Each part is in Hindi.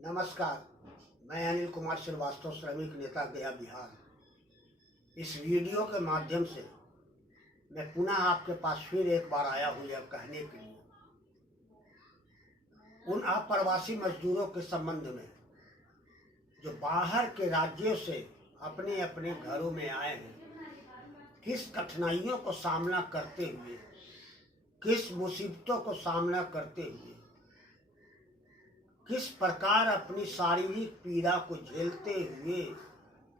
नमस्कार, मैं अनिल कुमार श्रीवास्तव, श्रमिक नेता गया बिहार। इस वीडियो के माध्यम से मैं पुनः आपके पास फिर एक बार आया हूँ यह कहने के लिए उन अप्रवासी मजदूरों के संबंध में जो बाहर के राज्यों से अपने अपने घरों में आए हैं, किस कठिनाइयों को सामना करते हुए, किस मुसीबतों को सामना करते हुए, किस प्रकार अपनी शारीरिक पीड़ा को झेलते हुए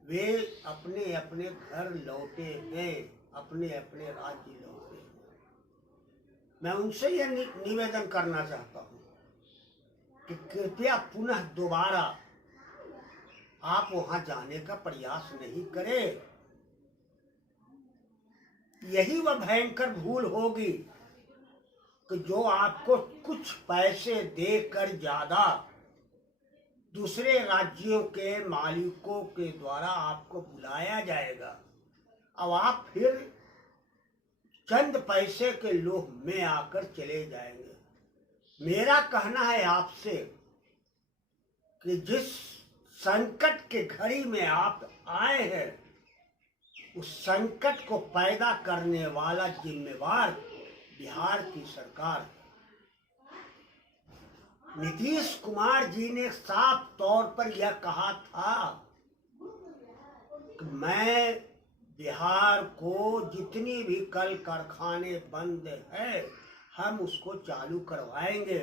वे अपने अपने घर लौटे हैं, अपने अपने राज्य लौटे हैं। मैं उनसे यह निवेदन करना चाहता हूँ कि कृपया पुनः दोबारा आप वहां जाने का प्रयास नहीं करें। यही वह भयंकर भूल होगी कि जो आपको कुछ पैसे देकर ज्यादा दूसरे राज्यों के मालिकों के द्वारा आपको बुलाया जाएगा। अब आप फिर चंद पैसे के लोभ में आकर चले जाएंगे। मेरा कहना है आपसे कि जिस संकट के घड़ी में आप आए हैं, उस संकट को पैदा करने वाला जिम्मेवार बिहार की सरकार है। नीतीश कुमार जी ने साफ तौर पर यह कहा था कि मैं बिहार को जितनी भी कल कारखाने बंद है हम उसको चालू करवाएंगे।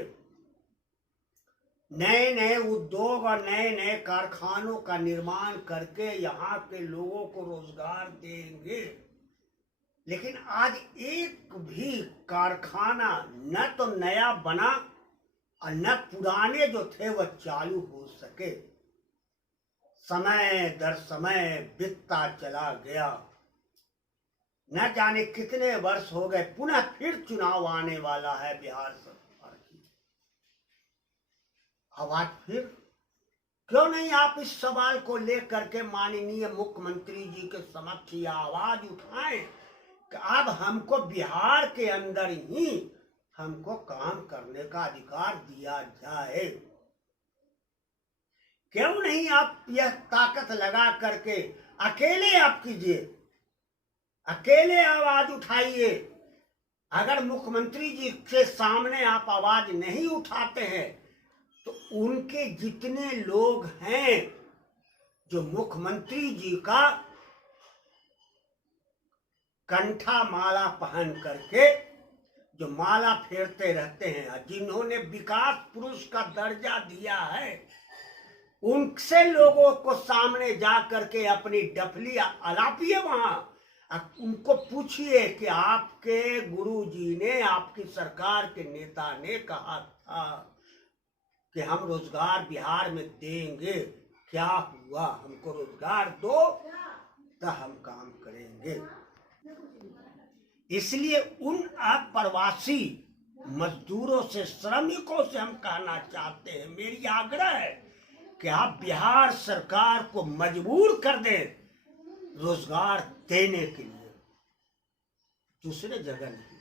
नए नए उद्योग और नए नए कारखानों का निर्माण करके यहाँ के लोगों को रोजगार देंगे। लेकिन आज एक भी कारखाना न तो नया बना और न पुराने जो थे वह चालू हो सके। समय दर समय बीतता चला गया। न जाने कितने वर्ष हो गए, पुनः फिर चुनाव आने वाला है बिहार सरकार की। अब आज फिर क्यों नहीं आप इस सवाल को लेकर के माननीय मुख्यमंत्री जी के समक्ष यह आवाज उठाएं कि अब हमको बिहार के अंदर ही हमको काम करने का अधिकार दिया जाए। क्यों नहीं आप यह ताकत लगा करके अकेले आप कीजिए, अकेले आवाज उठाइए। अगर मुख्यमंत्री जी के सामने आप आवाज नहीं उठाते हैं तो उनके जितने लोग हैं जो मुख्यमंत्री जी का कंठा माला पहन करके जो माला फेरते रहते हैं, जिन्होंने विकास पुरुष का दर्जा दिया है, उनसे लोगों को सामने जा करके अपनी डफली अलापिए वहां। उनको पूछिए कि आपके गुरुजी ने, आपकी सरकार के नेता ने कहा था कि हम रोजगार बिहार में देंगे, क्या हुआ? हमको रोजगार दो तो हम काम करेंगे। इसलिए उन अप्रवासी मजदूरों से, श्रमिकों से हम कहना चाहते हैं, मेरी आग्रह है कि आप बिहार सरकार को मजबूर कर दें रोजगार देने के लिए, दूसरे जगह नहीं।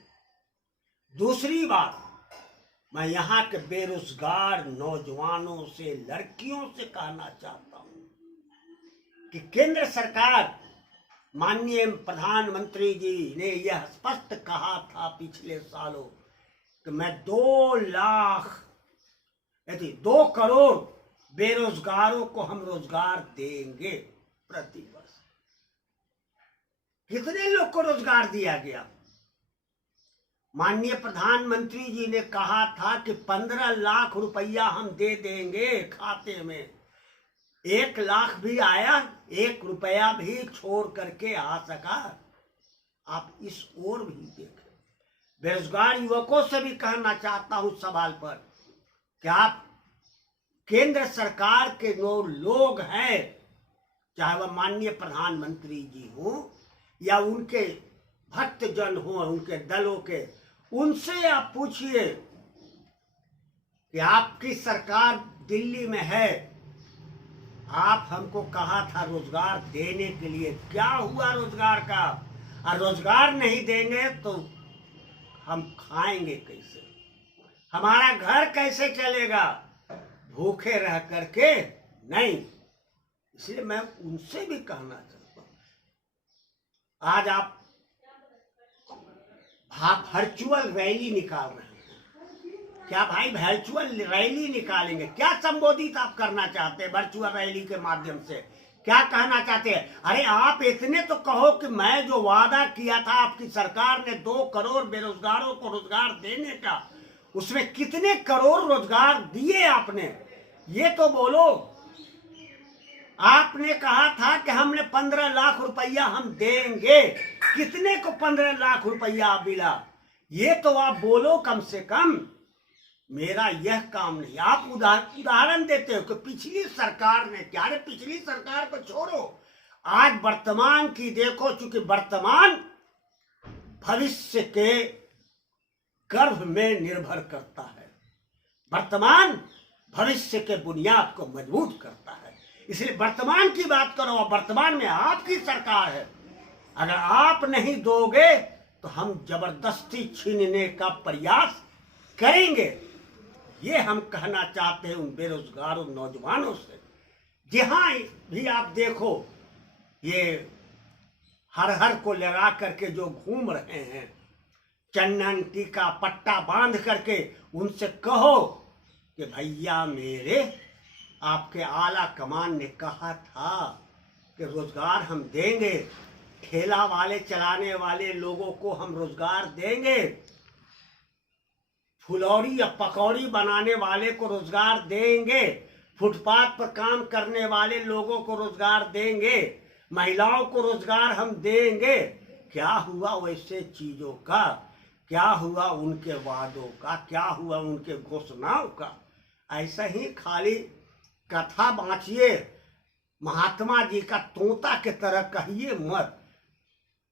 दूसरी बात, मैं यहाँ के बेरोजगार नौजवानों से, लड़कियों से कहना चाहता हूँ कि केंद्र सरकार, माननीय प्रधानमंत्री जी ने यह स्पष्ट कहा था पिछले सालों कि मैं 2 करोड़ बेरोजगारों को हम रोजगार देंगे प्रति वर्ष। कितने लोग को रोजगार दिया गया? माननीय प्रधानमंत्री जी ने कहा था कि 15 लाख रुपया हम दे देंगे खाते में। 1 लाख भी आया, 1 रुपया भी छोड़ करके आ सका? आप इस ओर भी देखें। बेरोजगार युवकों से भी कहना चाहता हूं सवाल पर कि आप केंद्र सरकार के जो लोग हैं, चाहे वह माननीय प्रधानमंत्री जी हो या उनके भक्तजन हो, उनके दलों के, उनसे आप पूछिए कि आपकी सरकार दिल्ली में है, आप हमको कहा था रोजगार देने के लिए, क्या हुआ रोजगार का? और रोजगार नहीं देंगे तो हम खाएंगे कैसे? हमारा घर कैसे चलेगा? भूखे रह करके नहीं। इसलिए मैं उनसे भी कहना चाहता हूँ, आज आप वर्चुअल रैली निकाल रहे हैं, क्या भाई वर्चुअल रैली निकालेंगे? क्या संबोधित आप करना चाहते हैं वर्चुअल रैली के माध्यम से? क्या कहना चाहते हैं? अरे आप इतने तो कहो कि मैं जो वादा किया था आपकी सरकार ने 2 करोड़ बेरोजगारों को रोजगार देने का, उसमें कितने करोड़ रोजगार दिए आपने, ये तो बोलो। आपने कहा था कि हमने 15 लाख रुपया हम देंगे, कितने को 15 लाख रुपया मिला, ये तो आप बोलो कम से कम। मेरा यह काम नहीं। आप उदाहरण देते हो कि पिछली सरकार ने क्या। रे पिछली सरकार को छोड़ो, आज वर्तमान की देखो, चूंकि वर्तमान भविष्य के गर्भ में निर्भर करता है, वर्तमान भविष्य के बुनियाद को मजबूत करता है। इसलिए वर्तमान की बात करो, वर्तमान में आपकी सरकार है। अगर आप नहीं दोगे तो हम जबरदस्ती छीनने का प्रयास करेंगे। ये हम कहना चाहते हैं उन बेरोजगारों नौजवानों से। जहां भी आप देखो, ये हर को लगा करके जो घूम रहे हैं, चंदन टीका पट्टा बांध करके, उनसे कहो कि भैया मेरे, आपके आला कमान ने कहा था कि रोजगार हम देंगे, ठेला वाले चलाने वाले लोगों को हम रोजगार देंगे, फुलौरी या पकौड़ी बनाने वाले को रोजगार देंगे, फुटपाथ पर काम करने वाले लोगों को रोजगार देंगे, महिलाओं को रोजगार हम देंगे। क्या हुआ वैसे चीजों का? क्या हुआ उनके वादों का? क्या हुआ उनके घोषणाओं का? ऐसा ही खाली कथा बांचिए, महात्मा जी का तोता के तरह कहिए मत।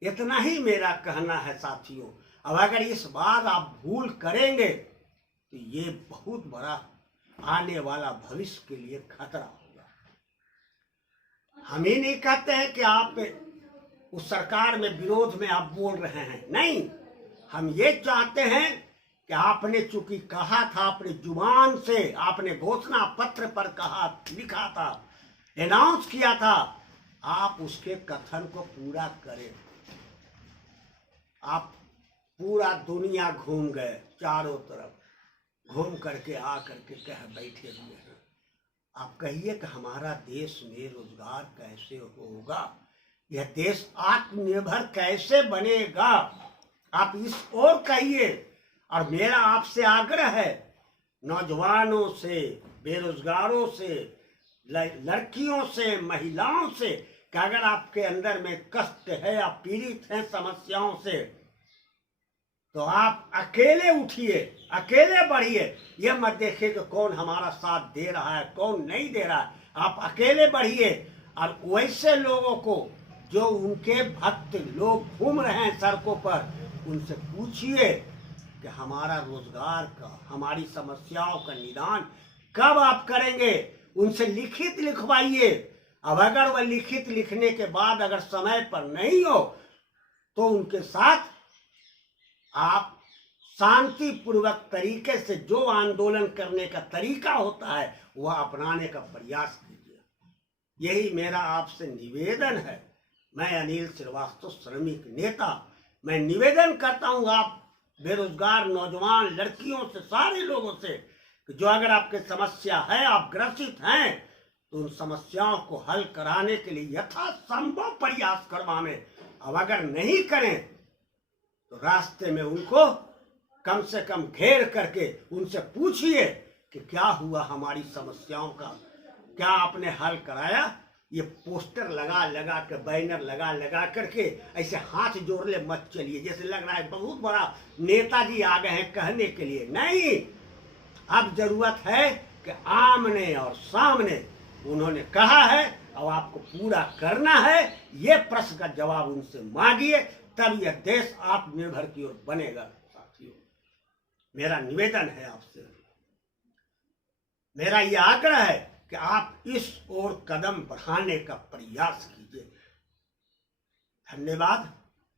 इतना ही मेरा कहना है साथियों। अब अगर इस बार आप भूल करेंगे तो ये बहुत बड़ा आने वाला भविष्य के लिए खतरा होगा। हम ही नहीं कहते हैं कि आप उस सरकार में विरोध में आप बोल रहे हैं, नहीं। हम ये चाहते हैं कि आपने चूंकि कहा था, अपने जुबान से आपने घोषणा पत्र पर कहा, लिखा था, अनाउंस किया था, आप उसके कथन को पूरा करें। आप पूरा दुनिया घूम गए, चारों तरफ घूम करके आ करके कह बैठे हुए हैं। आप कहिए कि हमारा देश में रोजगार कैसे होगा, यह देश आत्मनिर्भर कैसे बनेगा, आप इस ओर कहिए। और मेरा आपसे आग्रह है, नौजवानों से, बेरोजगारों से, लड़कियों से, महिलाओं से, कि अगर आपके अंदर में कष्ट है, आप पीड़ित हैं समस्याओं से, तो आप अकेले उठिए, अकेले बढ़िए। यह मत देखिए कि कौन हमारा साथ दे रहा है, कौन नहीं दे रहा है। आप अकेले बढ़िए। और वैसे लोगों को जो उनके भक्त लोग घूम रहे हैं सड़कों पर, उनसे पूछिए कि हमारा रोजगार का, हमारी समस्याओं का निदान कब आप करेंगे। उनसे लिखित लिखवाइए। अब अगर वह लिखित लिखने के बाद अगर समय पर नहीं हो तो उनके साथ आप शांतिपूर्वक तरीके से जो आंदोलन करने का तरीका होता है वह अपनाने का प्रयास कीजिए। यही मेरा आपसे निवेदन है। मैं अनिल श्रीवास्तव, श्रमिक नेता, मैं निवेदन करता हूं आप बेरोजगार नौजवान लड़कियों से, सारे लोगों से, जो अगर आपके समस्या है, आप ग्रसित हैं, तो उन समस्याओं को हल कराने के लिए यथासंभव प्रयास करवाएं। अब अगर नहीं करें तो रास्ते में उनको कम से कम घेर करके उनसे पूछिए कि क्या हुआ हमारी समस्याओं का, क्या आपने हल कराया। ये पोस्टर लगा लगा के, बैनर लगा लगा करके ऐसे हाथ जोड़ ले मत चलिए, जैसे लग रहा है बहुत बड़ा नेताजी आ गए हैं कहने के लिए। नहीं, अब जरूरत है कि आमने और सामने उन्होंने कहा है, अब आपको पूरा करना है। ये प्रश्न का जवाब उनसे मांगिए, तब यह देश आत्मनिर्भर की ओर बनेगा। साथियों, मेरा निवेदन है आपसे, मेरा यह आग्रह है कि आप इस ओर कदम बढ़ाने का प्रयास कीजिए। धन्यवाद।